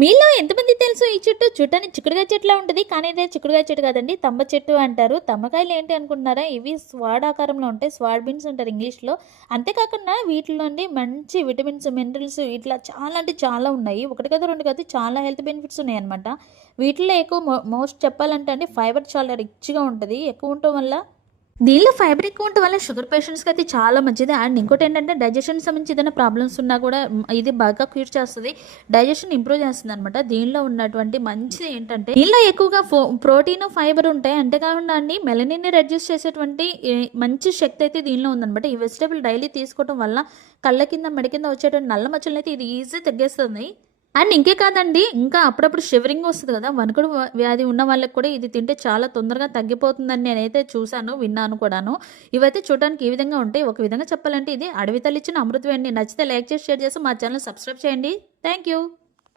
మీలో ఎంతమంది తెలుసు ఈ చెట్టు చూడటానికి చిక్కుడుగాయ చెట్టులా ఉంటుంది, కానీ ఇదే చిక్కుడుగాయ చెట్టు కాదండి, తమ్మ చెట్టు అంటారు. తమ్మకాయలు ఏంటి అనుకుంటున్నారా? ఇవి స్వాడ్ ఆకారంలో ఉంటాయి, స్వాడ్ బీన్స్ అంటారు ఇంగ్లీష్లో. అంతేకాకుండా వీటిలో నుండి మంచి విటమిన్స్, మినరల్స్ ఇట్లా చాలా అంటే చాలా ఉన్నాయి. ఒకటి కదా రెండు కాదు, చాలా హెల్త్ బెనిఫిట్స్ ఉన్నాయి అనమాట. వీటిలో ఎక్కువ మోస్ట్ చెప్పాలంటే అండి ఫైబర్ చాలా రిచ్గా ఉంటుంది. ఎక్కువ ఉండటం వల్ల దీనిలో ఫైబర్ ఎక్కువ ఉండటం వల్ల షుగర్ పేషెంట్స్కి అయితే చాలా మంచిది. అండ్ ఇంకోటి ఏంటంటే డైజెషన్ సంబంధించి ఏదైనా ప్రాబ్లమ్స్ ఉన్నా కూడా ఇది బాగా క్యూర్ చేస్తుంది, డైజెషన్ ఇంప్రూవ్ చేస్తుంది అనమాట. దీనిలో ఉన్నటువంటి మంచిది ఏంటంటే దీనిలో ఎక్కువగా ప్రోటీన్, ఫైబర్ ఉంటాయి. అంతేకాకుండా అండి మెలనిన్ రెడ్యూస్ చేసేటువంటి మంచి శక్తి అయితే దీనిలో ఉందనమాట. ఈ వెజిటేబుల్ డైలీ తీసుకోవడం వల్ల కళ్ళ కింద, మెడ కింద వచ్చేటువంటి నల్ల మచ్చలను అయితే ఇది ఈజీ తగ్గిస్తుంది. అండ్ ఇంకే కాదండి, ఇంకా అప్పుడప్పుడు షివరింగ్ వస్తుంది కదా, వణుకుడు వ్యాధి ఉన్న వాళ్ళకి కూడా ఇది తింటే చాలా తొందరగా తగ్గిపోతుందని నేనైతే చూశాను, విన్నాను కూడాను. ఇవైతే చూడడానికి ఈ విధంగా ఉంటాయి. ఒక విధంగా చెప్పాలంటే ఇది అడవి తల్లి ఇచ్చిన అమృతం అండి. నచ్చితే లైక్ చేసి షేర్ చేసి మా ఛానల్ సబ్స్క్రైబ్ చేయండి. Thank you.